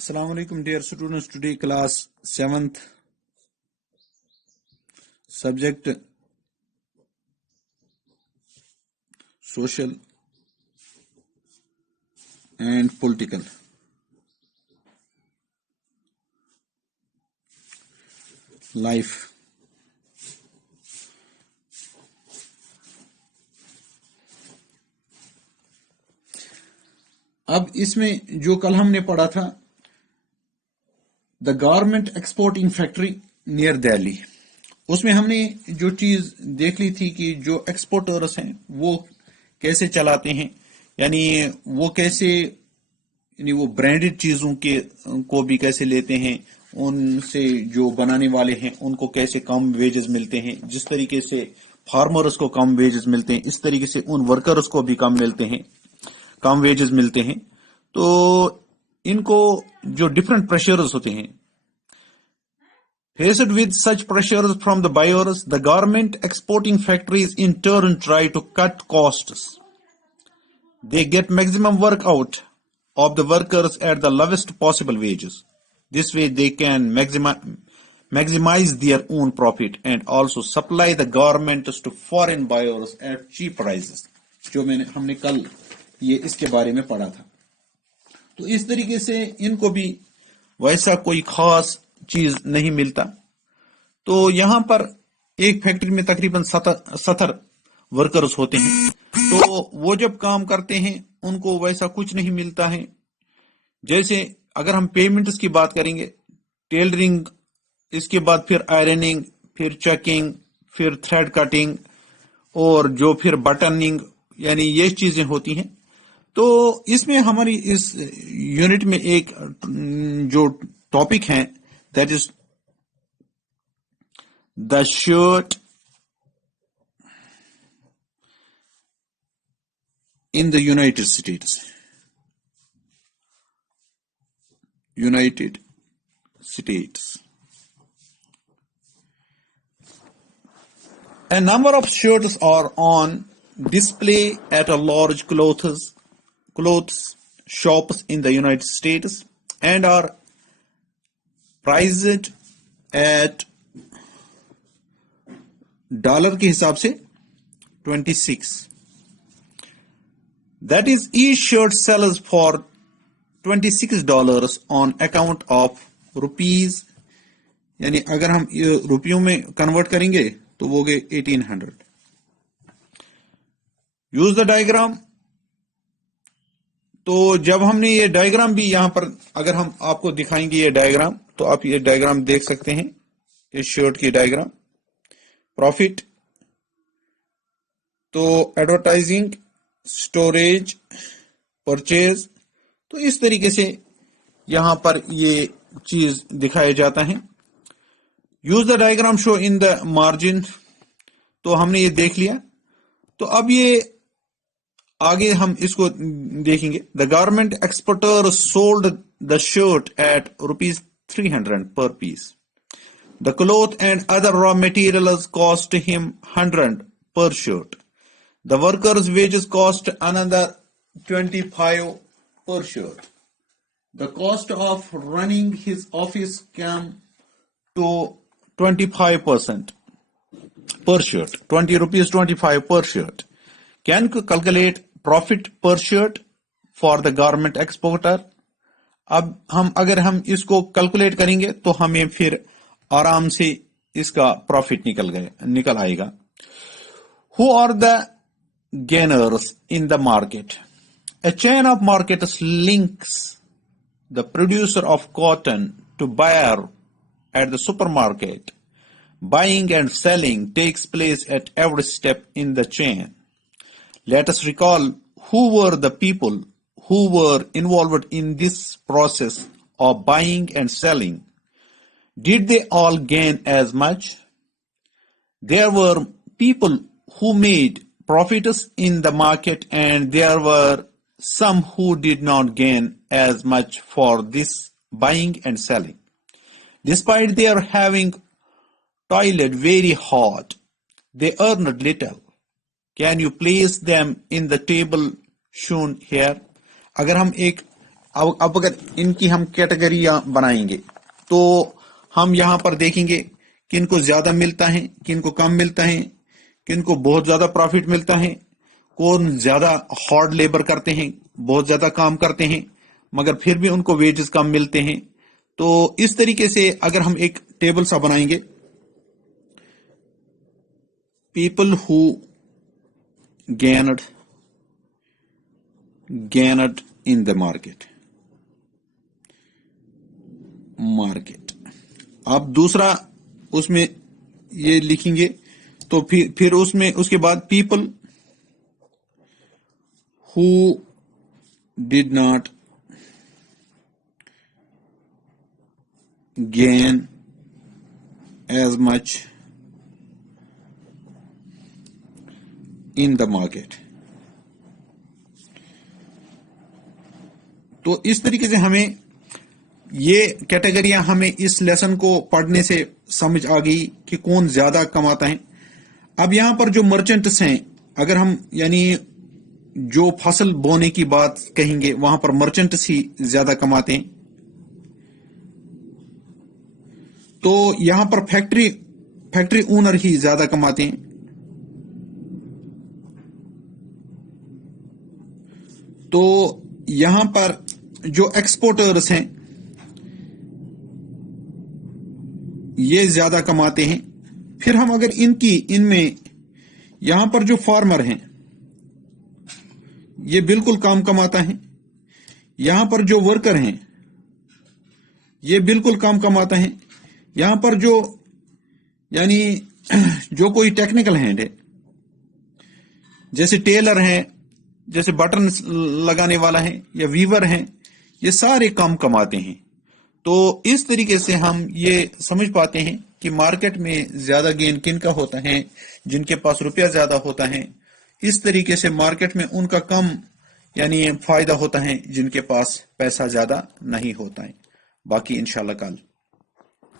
Assalamu alaikum dear students. Today class 7th, subject social and political life. अब इसमें जो कल हमने पढ़ा था, the garment exporting factory near Delhi, उसमें हमने जो चीज देख ली थी कि जो एक्सपोर्टर्स हैं वो कैसे चलाते हैं, यानी वो कैसे यानी वो ब्रांडेड चीजों के को भी कैसे लेते हैं, उनसे जो बनाने वाले हैं उनको कैसे कम वेजेस मिलते हैं, जिस तरीके से फार्मर्स को कम वेजेस मिलते हैं इस तरीके से उन वर्कर्स को भी कम मिलते हैं, कम वेजेस मिलते हैं। तो इनको जो डिफरेंट प्रेशर्स होते हैं, faced with such pressures from the buyers, the garment exporting factories in turn try to cut costs. They get maximum work out of the workers at the lowest possible wages. This way they can maximize their own profit and also supply the garments to foreign buyers at cheap prices. जो हमने कल ये इसके बारे में पढ़ा था। तो इस तरीके से इनको भी वैसा कोई खास चीज नहीं मिलता। तो यहां पर एक फैक्ट्री में तकरीबन 70 वर्कर्स होते हैं, तो वो जब काम करते हैं उनको वैसा कुछ नहीं मिलता है। जैसे अगर हम पेमेंट्स की बात करेंगे, टेलरिंग, इसके बाद फिर आयरनिंग, फिर चेकिंग, फिर थ्रेड कटिंग और जो फिर बटनिंग, यानी ये चीजें होती हैं। तो इसमें हमारी इस यूनिट में एक जो टॉपिक है, that is the shirt in the United states. A number of shirts are on display at a large clothes shops in the United States and are priced at dollar के हिसाब से 26. That is, each shirt sells for $26 on account of rupees, यानी अगर हम रुपयों में convert करेंगे तो वो गए 1800. Use the diagram. तो जब हमने ये डायग्राम भी यहां पर अगर हम आपको दिखाएंगे ये डायग्राम, तो आप ये डायग्राम देख सकते हैं, इस शर्ट की डायग्राम। प्रॉफिट, तो एडवर्टाइजिंग, स्टोरेज, परचेज, तो इस तरीके से यहां पर ये चीज दिखाया जाता है। Use the diagram show in the margin, तो हमने ये देख लिया। तो अब ये आगे हम इसको देखेंगे। The garment exporter sold the shirt eight ₹300 per piece. The cloth and other raw materials cost him 100 per shirt. The worker's wages cost another 25 per shirt. The cost of running his office came to 25% per shirt. ₹20.25 per shirt. Can you calculate profit per shirt for the garment exporter? अब अगर हम इसको calculate करेंगे तो हमें फिर आराम से इसका प्रॉफिट निकल आएगा। Who are the gainers in the market? A chain of markets links the producer of cotton to buyer at the supermarket. Buying and selling takes place at every step in the chain. Let us recall who were the people who were involved in this process of buying and selling. Did they all gain as much? There were people who made profits in the market and there were some who did not gain as much for this buying and selling. Despite their having toiled very hard, they earned little. Can you place them in the table shown here? अगर हम एक अब अगर इनकी हम कैटेगरियां बनाएंगे तो हम यहां पर देखेंगे किनको ज्यादा मिलता है, किनको कम मिलता है, किनको बहुत ज्यादा प्रॉफिट मिलता है, कौन ज्यादा हार्ड लेबर करते हैं, बहुत ज्यादा काम करते हैं मगर फिर भी उनको वेजेस कम मिलते हैं। तो इस तरीके से अगर हम एक टेबल सा बनाएंगे, people who gained in the market। आप दूसरा उसमें ये लिखेंगे तो फिर उसमें उसके बाद people who did not gain as much in the market। तो इस तरीके से हमें ये कैटेगरियां हमें इस लेसन को पढ़ने से समझ आ गई कि कौन ज्यादा कमाता है। अब यहां पर जो मर्चेंट्स हैं, अगर हम यानी जो फसल बोने की बात कहेंगे वहां पर मर्चेंट्स ही ज्यादा कमाते हैं। तो यहां पर फैक्ट्री ओनर ही ज्यादा कमाते हैं। तो यहां पर जो एक्सपोर्टर्स हैं ये ज्यादा कमाते हैं। फिर हम अगर इनमें यहां पर जो फार्मर हैं ये बिल्कुल कम कमाता है। यहां पर जो वर्कर हैं ये बिल्कुल कम कमाता है। यहां पर जो यानी जो कोई टेक्निकल हैंड है, जैसे टेलर हैं, जैसे बटन लगाने वाला है या वीवर हैं, ये सारे कम कमाते हैं। तो इस तरीके से हम ये समझ पाते हैं कि मार्केट में ज्यादा गेन किन का होता है, जिनके पास रुपया ज्यादा होता है। इस तरीके से मार्केट में उनका कम यानी फायदा होता है जिनके पास पैसा ज्यादा नहीं होता है। बाकी इंशाल्लाह कल